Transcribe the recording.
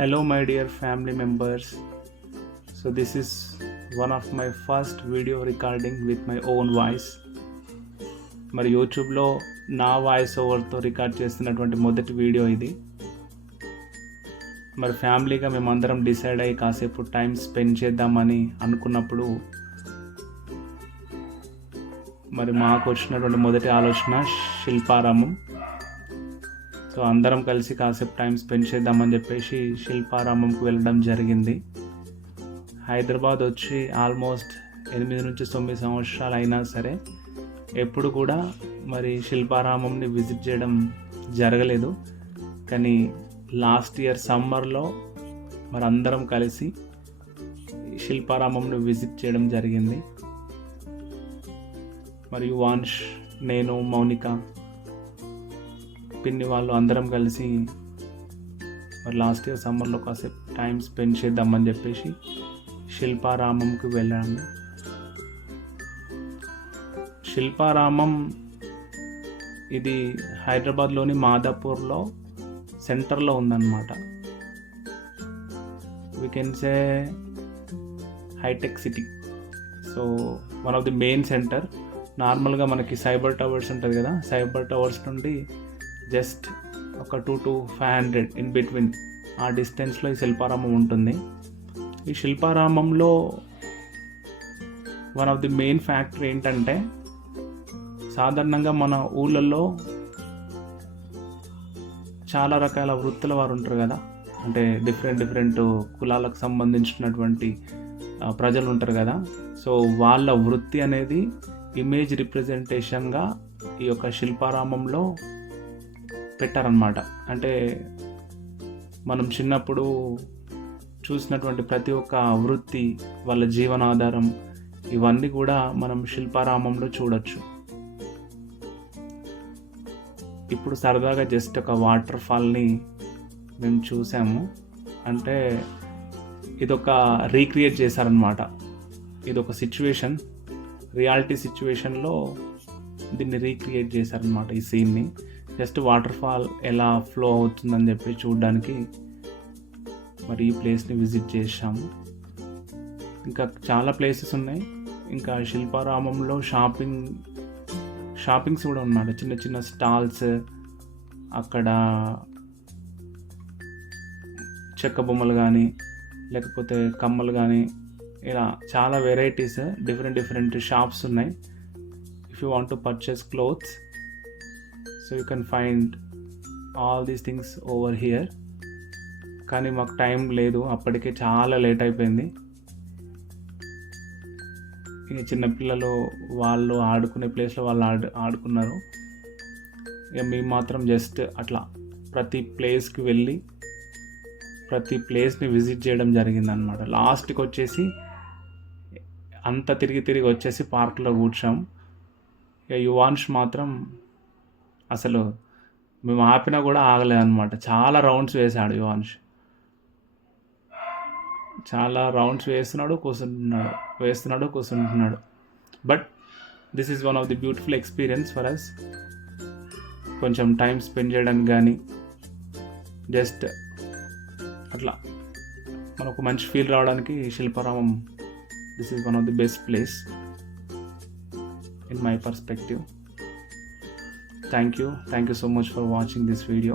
Hello, my dear family members. So, this is one of my first video recording with my own voice. మరి యూట్యూబ్లో నా voice ఓవర్తో record చేస్తున్నటువంటి మొదటి video ఇది. మరి ఫ్యామిలీగా మేమందరం డిసైడ్ అయ్యి కాసేపు టైం స్పెండ్ చేద్దామని అనుకున్నప్పుడు మరి మాకు వచ్చినటువంటి మొదటి ఆలోచన శిల్పారామం. సో అందరం కలిసి కాసేపు టైం స్పెండ్ చేద్దామని చెప్పేసి శిల్పారామంకు వెళ్ళడం జరిగింది. హైదరాబాద్ వచ్చి ఆల్మోస్ట్ 8 నుంచి 9 సంవత్సరాలు అయినా సరే ఎప్పుడు కూడా మరి శిల్పారామంని విజిట్ చేయడం జరగలేదు. కానీ లాస్ట్ ఇయర్ సమ్మర్లో మరి అందరం కలిసి శిల్పారామంని విజిట్ చేయడం జరిగింది. మరియు వాన్ష్, నేను, మౌనిక, పిన్ని వాళ్ళు అందరం కలిసి మరి లాస్ట్ ఇయర్ సమ్మర్లో కాసేపు టైం స్పెండ్ చేద్దామని చెప్పేసి శిల్పారామంకి వెళ్ళాము. శిల్పారామం ఇది హైదరాబాద్లోని మాదాపూర్లో సెంటర్లో ఉందన్నమాట. వీ కెన్ సే హైటెక్ City. So one of the main center. నార్మల్గా మనకి సైబర్ టవర్స్ ఉంటుంది కదా, సైబర్ టవర్స్ నుండి జస్ట్ ఒక 2 to 500 ఇన్ బిట్వీన్ ఆ డిస్టెన్స్లో ఈ శిల్పారామం ఉంటుంది. ఈ శిల్పారామంలో one of the main factor ఏంటంటే, సాధారణంగా మన ఊళ్ళల్లో చాలా రకాల వృత్తుల వారు ఉంటారు కదా, అంటే డిఫరెంట్ కులాలకు సంబంధించినటువంటి ప్రజలు ఉంటారు కదా. సో వాళ్ళ వృత్తి అనేది ఇమేజ్ రిప్రజెంటేషన్గా ఈ యొక్క శిల్పారామంలో పెట్టారనమాట. అంటే మనం చిన్నప్పుడు చూసినటువంటి ప్రతి ఒక్క వృత్తి, వాళ్ళ జీవనాధారం, ఇవన్నీ కూడా మనం శిల్పారామంలో చూడొచ్చు. ఇప్పుడు సరదాగా జస్ట్ ఒక వాటర్ ఫాల్ని మేము చూసాము. అంటే ఇదొక రీక్రియేట్ చేశారనమాట. ఇదొక సిచ్యువేషన్, రియాలిటీ సిచ్యువేషన్లో దీన్ని రీక్రియేట్ చేశారనమాట. ఈ సీన్ని జస్ట్ వాటర్ ఫాల్ ఎలా ఫ్లో అవుతుందని చెప్పి చూడడానికి మరి ఈ ప్లేస్ని విజిట్ చేసాము. ఇంకా చాలా ప్లేసెస్ ఉన్నాయి. ఇంకా శిల్పారామంలో షాపింగ్స్ కూడా ఉన్నాయి. చిన్న చిన్న స్టాల్స్, అక్కడ చెక్క బొమ్మలు కానీ లేకపోతే కమ్మలు కానీ, ఇలా చాలా వెరైటీస్, డిఫరెంట్ షాప్స్ ఉన్నాయి. If you want to purchase clothes, so you can find all these things over here. కానీ మాకు టైం లేదు, అప్పటికే చాలా లేట్ అయిపోయింది. ఇక చిన్నపిల్లలు వాళ్ళు ఆడుకునే ప్లేస్లో వాళ్ళు ఆడుకున్నారు. ఇక మేము మాత్రం జస్ట్ అట్లా ప్రతి ప్లేస్కి వెళ్ళి ప్రతి ప్లేస్ని విజిట్ చేయడం జరిగిందనమాట. లాస్ట్కి వచ్చేసి అంతా తిరిగి వచ్చేసి పార్క్లో కూర్చాం. ఇక యువాన్ష్ మాత్రం అసలు మేము ఆపినా కూడా ఆగలేదన్నమాట. చాలా రౌండ్స్ వేసాడు యువాన్ష్. చాలా రౌండ్స్ వేస్తున్నాడు, కూర్చుంటున్నాడు. But this is one of the beautiful experience for us. కొంచెం టైం స్పెండ్ చేయడానికి కానీ, జస్ట్ అట్లా మనకు మంచి ఫీల్ రావడానికి Shilparamam this is one of the best place in my perspective. Thank you so much for watching this video.